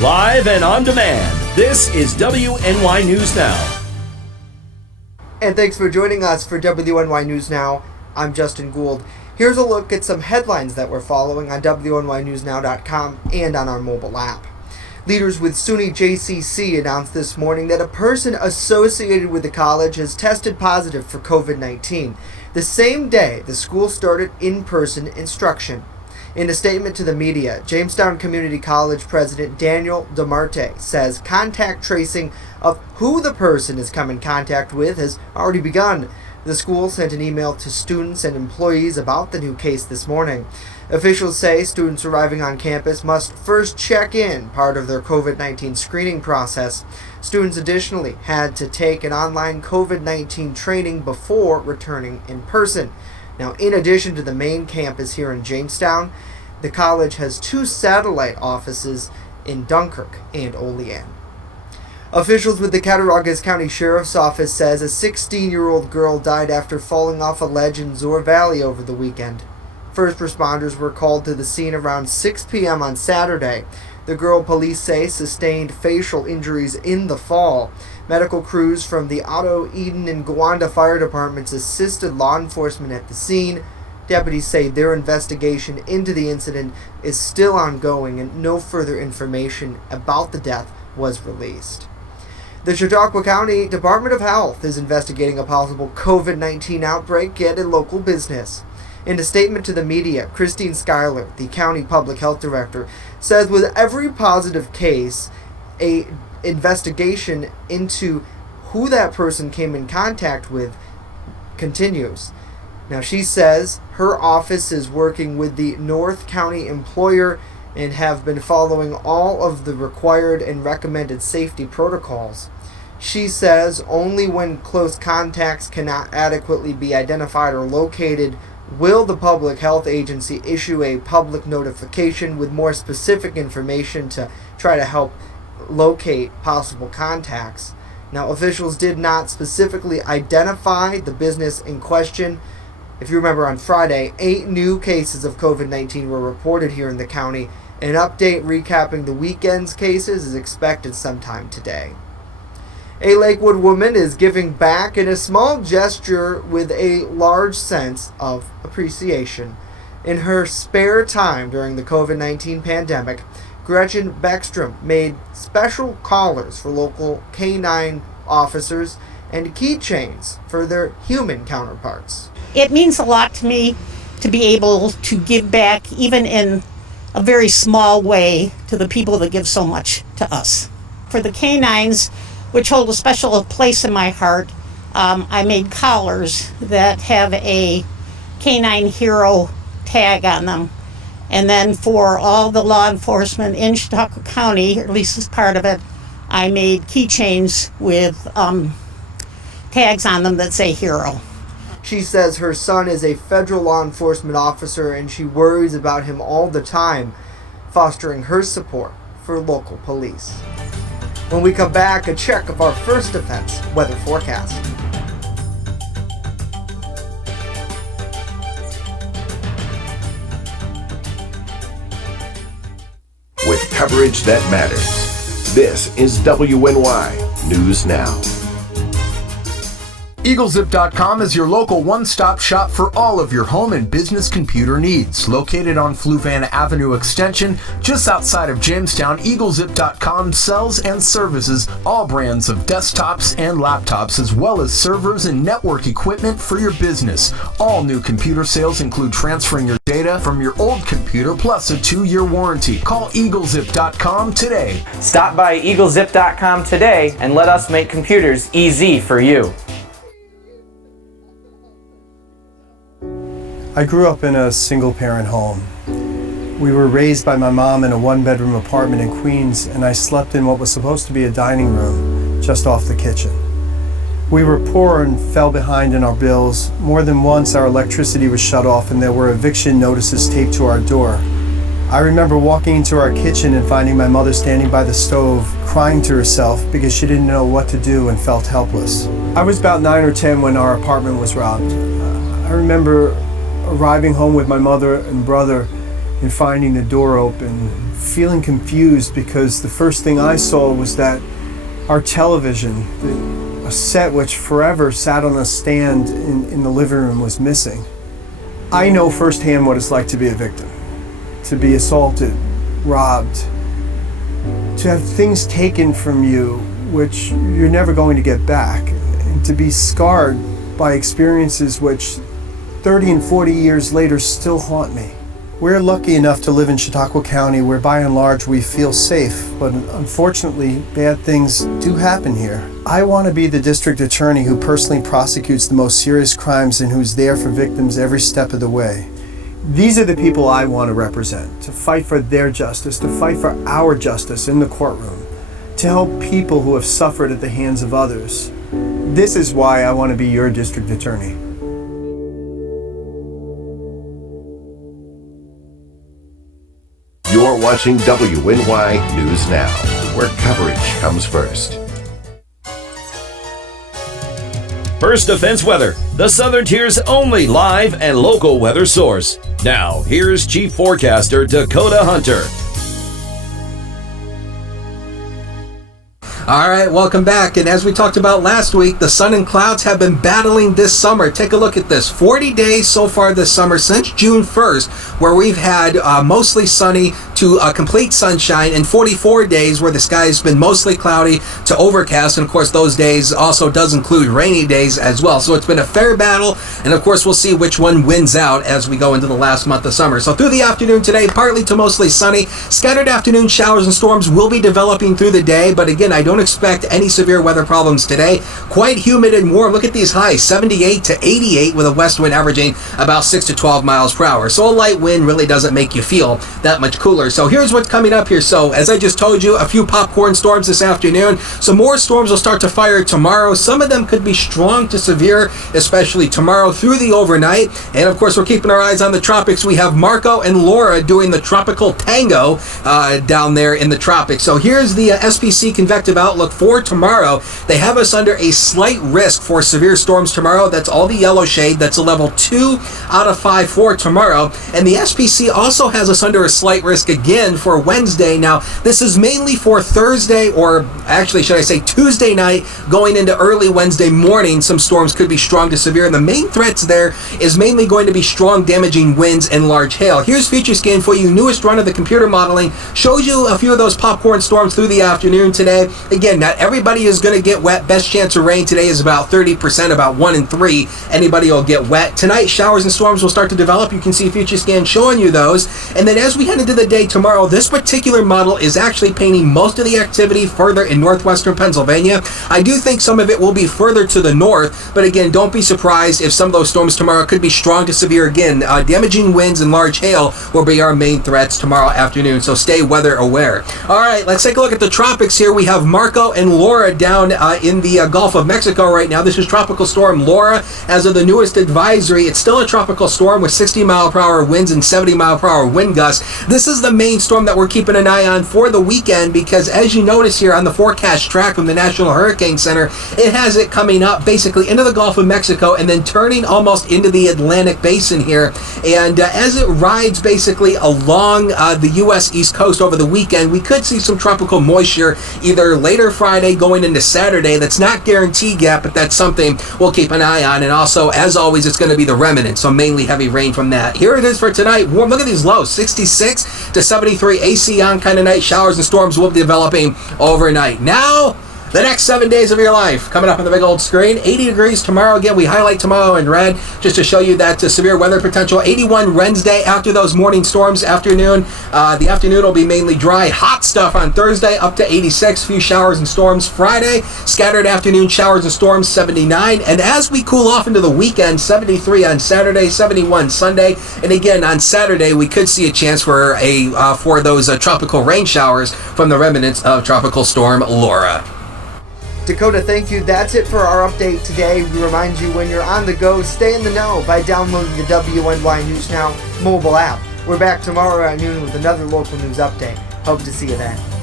Live and on demand, this is WNY News Now. And thanks for joining us for WNY News Now. I'm Justin Gould. Here's a look at some headlines that we're following on WNYNewsNow.com and on our mobile app. Leaders with SUNY JCC announced this morning that a person associated with the college has tested positive for COVID-19, the same day the school started in-person instruction. In a statement to the media, Jamestown Community College President Daniel DeMarte says contact tracing of who the person has come in contact with has already begun. The school sent an email to students and employees about the new case this morning. Officials say students arriving on campus must first check in, part of their COVID-19 screening process. Students additionally had to take an online COVID-19 training before returning in person. Now, in addition to the main campus here in Jamestown, the college has two satellite offices in Dunkirk and Olean. Officials with the Cattaraugus County Sheriff's Office says a 16-year-old girl died after falling off a ledge in Zoar Valley over the weekend. First responders were called to the scene around 6 p.m. on Saturday. The girl, police say, sustained facial injuries in the fall. Medical crews from the Otto, Eden, and Gowanda fire departments assisted law enforcement at the scene. Deputies say their investigation into the incident is still ongoing and no further information about the death was released. The Chautauqua County Department of Health is investigating a possible COVID-19 outbreak at a local business. In a statement to the media, Christine Schuyler, the county public health director, says with every positive case, a investigation into who that person came in contact with continues. Now, she says her office is working with the North County employer and have been following all of the required and recommended safety protocols. She says only when close contacts cannot adequately be identified or located will the public health agency issue a public notification with more specific information to try to help locate possible contacts. Now, officials did not specifically identify the business in question. If you remember, on Friday, 8 new cases of COVID-19 were reported here in the county. An update recapping the weekend's cases is expected sometime today. A Lakewood woman is giving back in a small gesture with a large sense of appreciation. In her spare time during the COVID-19 pandemic, Gretchen Beckstrom made special collars for local K-9 officers and keychains for their human counterparts. It means a lot to me to be able to give back, even in a very small way, to the people that give so much to us. For the K-9s, which hold a special place in my heart, I made collars that have a K-9 hero tag on them. And then for all the law enforcement in Chautauqua County, or at least as part of it, I made keychains with tags on them that say hero. She says her son is a federal law enforcement officer and she worries about him all the time, fostering her support for local police. When we come back, a check of our First Defense weather forecast. With coverage that matters, this is WNY News Now. EagleZip.com is your local one-stop shop for all of your home and business computer needs. Located on Fluvan Avenue Extension, just outside of Jamestown, EagleZip.com sells and services all brands of desktops and laptops, as well as servers and network equipment for your business. All new computer sales include transferring your data from your old computer plus a 2-year warranty. Call EagleZip.com today. Stop by EagleZip.com today and let us make computers easy for you. I grew up in a single-parent home. We were raised by my mom in a one-bedroom apartment in Queens, and I slept in what was supposed to be a dining room just off the kitchen. We were poor and fell behind in our bills. More than once our electricity was shut off and there were eviction notices taped to our door. I remember walking into our kitchen and finding my mother standing by the stove, crying to herself because she didn't know what to do and felt helpless. I was about 9 or 10 when our apartment was robbed. I remember arriving home with my mother and brother and finding the door open, feeling confused because the first thing I saw was that our television, a set which forever sat on a stand in the living room, was missing. I know firsthand what it's like to be a victim, to be assaulted, robbed, to have things taken from you which you're never going to get back, and to be scarred by experiences which 30 and 40 years later still haunt me. We're lucky enough to live in Chautauqua County where by and large we feel safe, but unfortunately bad things do happen here. I want to be the district attorney who personally prosecutes the most serious crimes and who's there for victims every step of the way. These are the people I want to represent, to fight for their justice, to fight for our justice in the courtroom, to help people who have suffered at the hands of others. This is why I want to be your district attorney. You're watching WNY News Now, where coverage comes first. First Defense Weather, the Southern Tier's only live and local weather source. Now, here's Chief Forecaster Dakota Hunter. All right, welcome back. And as we talked about last week, the sun and clouds have been battling this summer. Take a look at this. 40 days so far this summer since June 1st, where we've had mostly sunny to complete sunshine, and 44 days where the sky has been mostly cloudy to overcast. And of course, those days also does include rainy days as well. So it's been a fair battle. And of course, we'll see which one wins out as we go into the last month of summer. So through the afternoon today, partly to mostly sunny. Scattered afternoon showers and storms will be developing through the day. But again, I don't expect any severe weather problems today. Quite humid and warm. Look at these highs, 78 to 88 with a west wind averaging about 6 to 12 miles per hour. So a light wind really doesn't make you feel that much cooler. So here's what's coming up here. So as I just told you, a few popcorn storms this afternoon. Some more storms will start to fire tomorrow. Some of them could be strong to severe, especially tomorrow through the overnight. And of course, we're keeping our eyes on the tropics. We have Marco and Laura doing the tropical tango down there in the tropics. So here's the SPC convective outlook for tomorrow. They have us under a slight risk for severe storms tomorrow. That's all the yellow shade. That's a level 2 out of 5 for tomorrow. And the SPC also has us under a slight risk again for Wednesday. Now, this is mainly for Thursday, or actually, should I say Tuesday night, going into early Wednesday morning. Some storms could be strong to severe. And the main threats there is mainly going to be strong damaging winds and large hail. Here's Future Scan for you. Newest run of the computer modeling shows you a few of those popcorn storms through the afternoon today. Again, not everybody is going to get wet. Best chance of rain today is about 30%, about 1 in 3. Anybody will get wet. Tonight, showers and storms will start to develop. You can see Future Scan showing you those. And then as we head into the day tomorrow, this particular model is actually painting most of the activity further in northwestern Pennsylvania. I do think some of it will be further to the north, but again, don't be surprised if some of those storms tomorrow could be strong to severe again. Damaging winds and large hail will be our main threats tomorrow afternoon, so stay weather aware. All right, let's take a look at the tropics here. We have Marco and Laura down in the Gulf of Mexico right now. This is Tropical Storm Laura. As of the newest advisory, it's still a tropical storm with 60 mile per hour winds and 70 mile per hour wind gusts. This is the main storm that we're keeping an eye on for the weekend, because as you notice here on the forecast track from the National Hurricane Center, it has it coming up basically into the Gulf of Mexico and then turning almost into the Atlantic Basin here. And as it rides basically along the U.S. East Coast over the weekend, we could see some tropical moisture either later Friday going into Saturday. That's not guaranteed yet, but that's something we'll keep an eye on. And also, as always, it's going to be the remnant, so mainly heavy rain from that. Here it is for tonight. Warm. Look at these lows, 66 to 73 AC on kind of night. Showers and storms will be developing overnight. Now, the next 7 days of your life coming up on the big old screen. 80 degrees tomorrow. Again, we highlight tomorrow in red just to show you that severe weather potential. 81 Wednesday after those morning storms. Afternoon, the afternoon will be mainly dry. Hot stuff on Thursday, up to 86. Few showers and storms Friday. Scattered afternoon showers and storms, 79. And as we cool off into the weekend, 73 on Saturday, 71 Sunday. And again, on Saturday, we could see a chance for those tropical rain showers from the remnants of Tropical Storm Laura. Dakota, thank you. That's it for our update today. We remind you, when you're on the go, stay in the know by downloading the WNY News Now mobile app. We're back tomorrow at noon with another local news update. Hope to see you then.